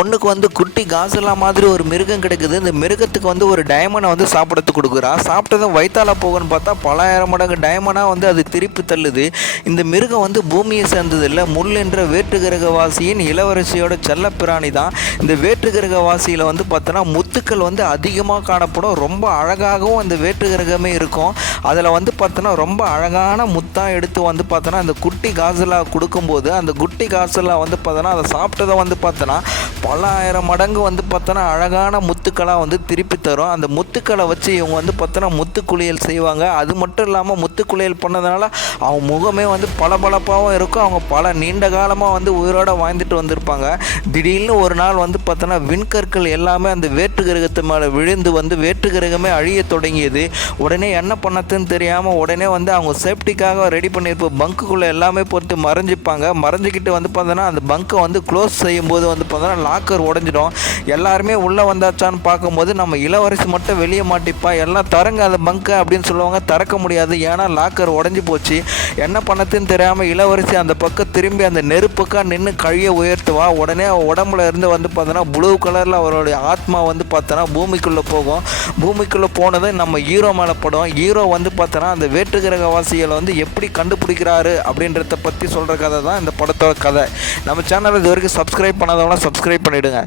பொண்ணுக்கு வந்து குட்டி காசுலா மாதிரி ஒரு மிருகம் கிடைக்குது. இந்த மிருகத்துக்கு வந்து ஒரு டைமண்டை வந்து சாப்பிடறதுக்கு கொடுக்குறா. சாப்பிட்டதும் வயிற்றால போகணும்னு பார்த்தா பலாயிரம் மடங்கு டைமண்டாக வந்து அது திருப்பி தள்ளுது. இந்த மிருகம் வந்து பூமியை சேர்ந்ததில்லை, முள் என்ற வேற்றுக்கிரகவாசியின் இளவரசியோட செல்ல பிராணி தான். இந்த வேற்றுக்கிரகவாசியில் வந்து பார்த்தோன்னா முத்துக்கள் வந்து அதிகமாக காணப்படும். ரொம்ப அழகாகவும் அந்த வேற்றுக்கிரகமே இருக்கும். அதில் வந்து பார்த்தோன்னா ரொம்ப அழகான முத்தாக எடுத்து வந்து பார்த்தோன்னா அந்த குட்டி காசுலா கொடுக்கும்போது அந்த குட்டி காசுலா வந்து பார்த்தோன்னா அதை சாப்பிட்டதை வந்து பார்த்தோன்னா பல ஆயிரம் மடங்கு வந்து பார்த்தோன்னா அழகான முத்துக்களாக வந்து திருப்பி தரும். அந்த முத்துக்களை வச்சு இவங்க வந்து பார்த்தோன்னா முத்துக்குளியல் செய்வாங்க. அது மட்டும் இல்லாமல் முத்துக்குளியல் பண்ணதுனால அவங்க முகமே வந்து பளபளப்பாகவும் இருக்கும். அவங்க பல நீண்ட காலமாக வந்து உயிரோடு வாழ்ந்துட்டு வந்திருப்பாங்க. திடீர்னு ஒரு நாள் வந்து பார்த்தோன்னா விண்கற்கள் எல்லாமே அந்த வேற்று கிரகத்து மேலே விழுந்து வந்து வேற்று கிரகமே அழிய தொடங்கியது. உடனே என்ன பண்ணதுன்னு தெரியாமல் உடனே வந்து அவங்க சேஃப்டிக்காக ரெடி பண்ணியிருப்ப பங்குக்குள்ளே எல்லாமே பொறுத்து மறைஞ்சிப்பாங்க. மறைஞ்சிக்கிட்டு வந்து பார்த்தோன்னா அந்த பங்கை வந்து க்ளோஸ் செய்யும்போது வந்து பார்த்தோன்னா லாக்கர் உடஞ்சிடும். எல்லாருமே உள்ளே வந்தாச்சான்னு பார்க்கும்போது நம்ம இளவரசி மட்டும் வெளியே மாட்டிப்பா. எல்லாம் தரங்க அந்த பங்கை அப்படின்னு சொல்லுவாங்க. திறக்க முடியாது, ஏன்னா லாக்கர் உடஞ்சி போச்சு. என்ன பண்ணதுன்னு தெரியாமல் இளவரசி அந்த பக்கம் திரும்பி அந்த நெருப்புக்காக நின்று கழியை உயர்த்துவா. உடனே உடம்புல இருந்து வந்து பார்த்தோன்னா ப்ளூ கலரில் அவருடைய ஆத்மா வந்து பார்த்தோன்னா பூமிக்குள்ளே போகும். பூமிக்குள்ளே போனது நம்ம ஹீரோ மேலே படும். ஹீரோ வந்து பார்த்தோன்னா அந்த வேற்றுக்கிரகவாசிகளை வந்து எப்படி கண்டுபிடிக்கிறாரு அப்படின்றத பற்றி சொல்கிற கதை தான் இந்த படத்தோட கதை. நம்ம சேனல் இது வரைக்கும் சப்ஸ்கிரைப் பண்ணாதவங்களாம் சப்ஸ்கிரைப் பண்ணிவிடுங்க.